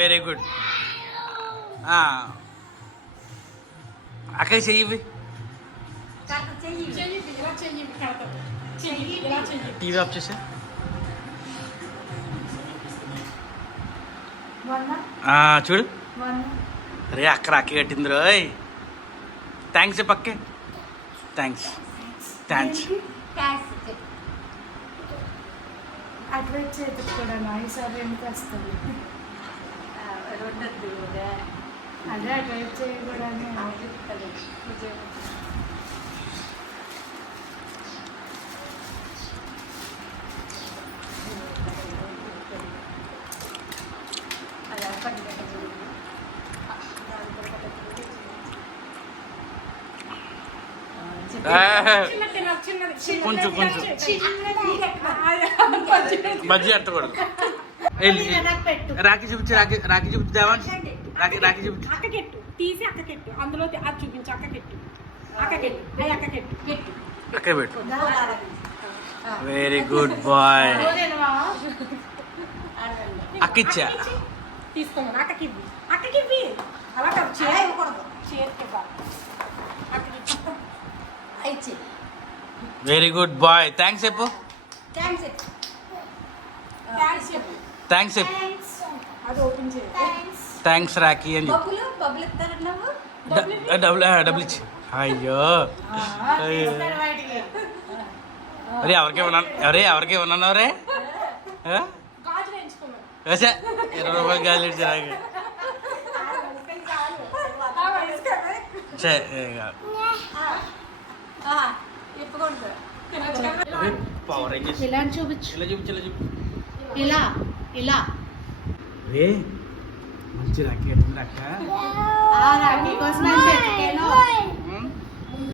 Very good. అక్కడ చెయ్యి. TV off చేసా. చూడు రే అక్క రాఖీ కట్టింది రోయ్. థ్యాంక్స్ పక్కే. Thanks thanks. అడ్వైట్ చేతికి కూడా ఈసారి ఎందుకు వస్తుంది అదే అడ్వైట్ చేయకూడదు. కొంచెం కొంచెం బజ్జీ అట్టకూడదు. రాఖీ చూపించి రాఖీ చూపించి దేవాన్స్. రాఖీ చూపించి అక్కకెట్టు తీసి అక్కకెట్టు అందులో అది చూపించు. అక్కకెట్టు అక్కడ పెట్టు. Very good bye. అక్కిచ్చా తీసుకోమని అక్కకివ్వి అలా కాదు చేయకూడదు. Very good boy. థ్యాంక్స్ చెప్పు. థ్యాంక్స్ చెప్పు. అది ఓపెన్ చేయి. థ్యాంక్స్ రాఖీ అని చెప్పు. డబ్బులు ఇచ్చి. అయ్యో అరే ఎవరికే ఉన్నాను రే. 20 రూపాయలు గాలి ఇచ్చి ఇలా చూపించు. ఇలా చూపించు. ఇలా ఇలా రే మంచి రాఖీ కట్టింది అక్క. రాఖీ కోసం